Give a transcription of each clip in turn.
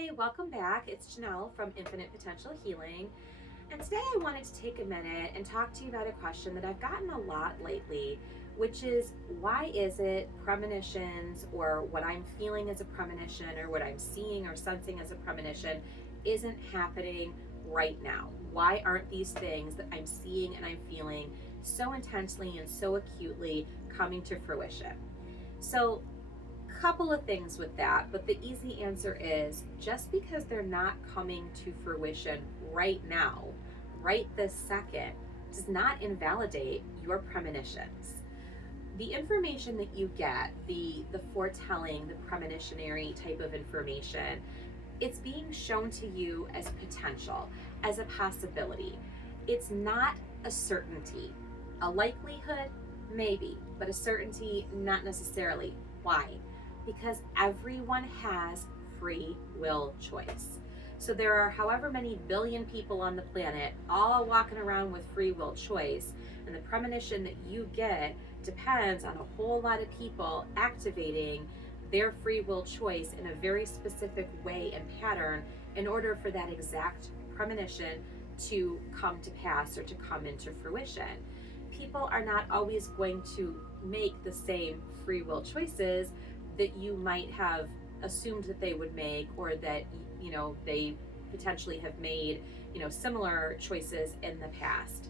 Hi, welcome back. It's Janelle from Infinite Potential Healing. And today I wanted to take a minute and talk to you about a question that I've gotten a lot lately, which is why is it premonitions or what I'm feeling as a premonition or what I'm seeing or sensing as a premonition isn't happening right now? Why aren't these things that I'm seeing and I'm feeling so intensely and so acutely coming to fruition? So couple of things with that, but the easy answer is just because they're not coming to fruition right now, right this second, does not invalidate your premonitions. The information that you get, the foretelling, the premonitionary type of information, it's being shown to you as potential, as a possibility. It's not a certainty. A likelihood, maybe, but a certainty, not necessarily. Why? Because everyone has free will choice. So there are however many billion people on the planet all walking around with free will choice, and the premonition that you get depends on a whole lot of people activating their free will choice in a very specific way and pattern in order for that exact premonition to come to pass or to come into fruition. People are not always going to make the same free will choices that you might have assumed that they would make, or that they potentially have made similar choices in the past.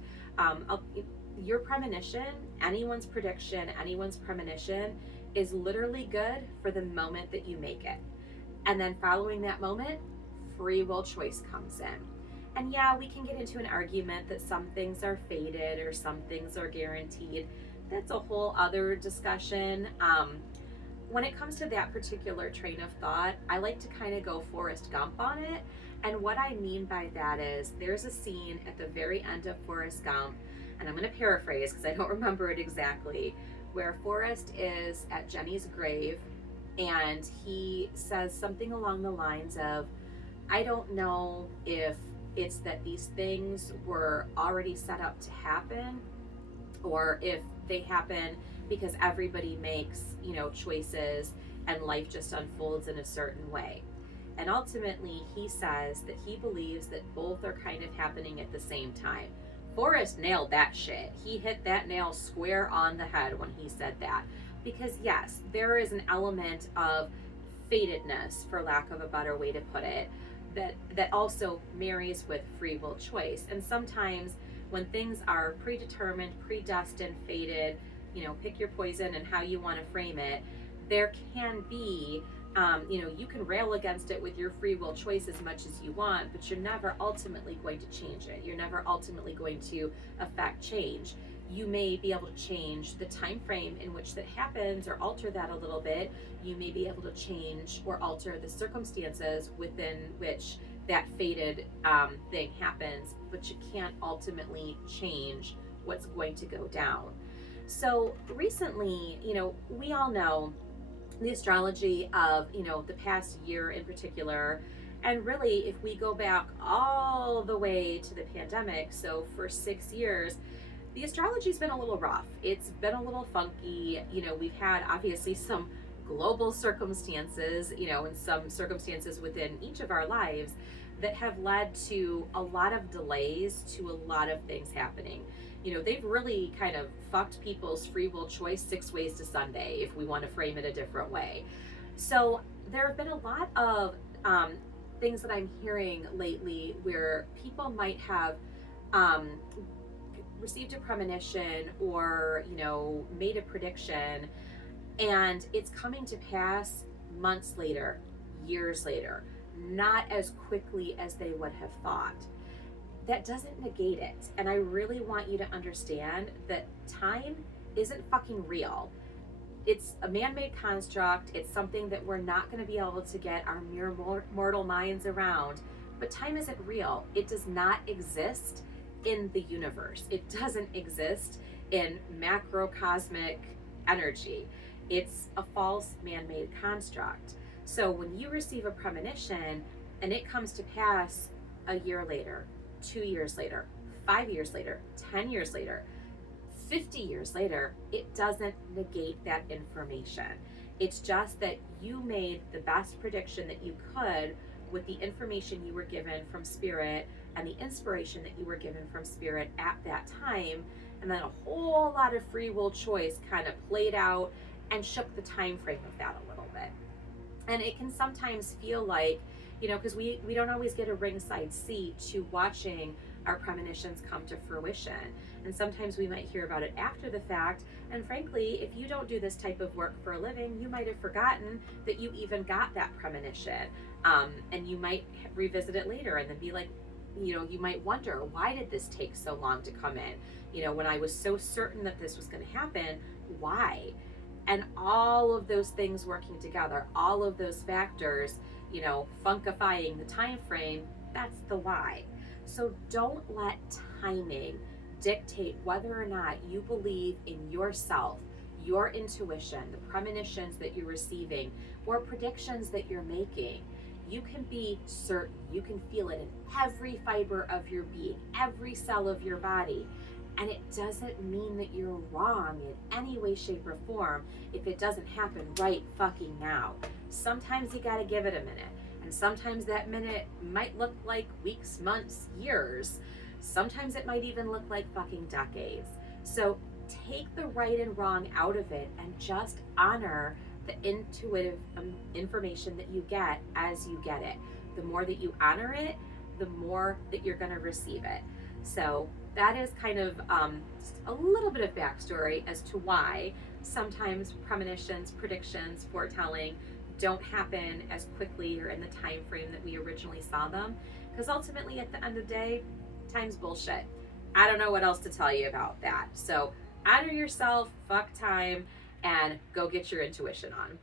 Your premonition, anyone's prediction, anyone's premonition is literally good for the moment that you make it, and then following that moment, free will choice comes in. And yeah, we can get into an argument that some things are fated or some things are guaranteed. That's a whole other discussion. When it comes to that particular train of thought, I like to kind of go Forrest Gump on it. And what I mean by that is there's a scene at the very end of Forrest Gump, and I'm going to paraphrase because I don't remember it exactly, where Forrest is at Jenny's grave and he says something along the lines of, I don't know if it's that these things were already set up to happen or if they happen because everybody makes, choices and life just unfolds in a certain way. And ultimately, he says that he believes that both are kind of happening at the same time. Forrest nailed that shit. He hit that nail square on the head when he said that. Because yes, there is an element of fatedness, for lack of a better way to put it, that also marries with free will choice. And sometimes when things are predetermined, predestined, fated, pick your poison and how you want to frame it, there can be, you can rail against it with your free will choice as much as you want, but you're never ultimately going to change it. You're never ultimately going to affect change. You may be able to change the time frame in which that happens or alter that a little bit. You may be able to change or alter the circumstances within which that fated thing happens, but you can't ultimately change what's going to go down. So recently, we all know the astrology of, the past year in particular. And really, if we go back all the way to the pandemic, so for 6 years, the astrology's been a little rough. It's been a little funky. We've had obviously some global circumstances, and some circumstances within each of our lives that have led to a lot of delays to a lot of things happening. They've really kind of fucked people's free will choice 6 ways to Sunday, if we want to frame it a different way. So there have been a lot of things that I'm hearing lately where people might have received a premonition or, made a prediction, and it's coming to pass months later, years later, not as quickly as they would have thought. That doesn't negate it. And I really want you to understand that time isn't fucking real. It's a man-made construct. It's something that we're not going to be able to get our mere mortal minds around. But time isn't real. It does not exist in the universe. It doesn't exist in macrocosmic energy. It's a false man-made construct. So when you receive a premonition and it comes to pass a year later, 2 years later, 5 years later, 10 years later, 50 years later, it doesn't negate that information. It's just that you made the best prediction that you could with the information you were given from spirit and the inspiration that you were given from spirit at that time, and then a whole lot of free will choice kind of played out and shook the time frame of that a little bit. And it can sometimes feel like, because we don't always get a ringside seat to watching our premonitions come to fruition. And sometimes we might hear about it after the fact. And frankly, if you don't do this type of work for a living, you might have forgotten that you even got that premonition. And you might revisit it later and then be like, you might wonder, why did this take so long to come in? When I was so certain that this was going to happen, why? And all of those things working together, all of those factors, funkifying the time frame, that's the why. So don't let timing dictate whether or not you believe in yourself, your intuition, the premonitions that you're receiving, or predictions that you're making. You can be certain, you can feel it in every fiber of your being, every cell of your body. And it doesn't mean that you're wrong in any way, shape, or form if it doesn't happen right fucking now. Sometimes you gotta give it a minute. And sometimes that minute might look like weeks, months, years. Sometimes it might even look like fucking decades. So take the right and wrong out of it and just honor the intuitive information that you get as you get it. The more that you honor it, the more that you're gonna receive it. So that is kind of just a little bit of backstory as to why sometimes premonitions, predictions, foretelling don't happen as quickly or in the time frame that we originally saw them. Because ultimately, at the end of the day, time's bullshit. I don't know what else to tell you about that. So honor yourself, fuck time, and go get your intuition on.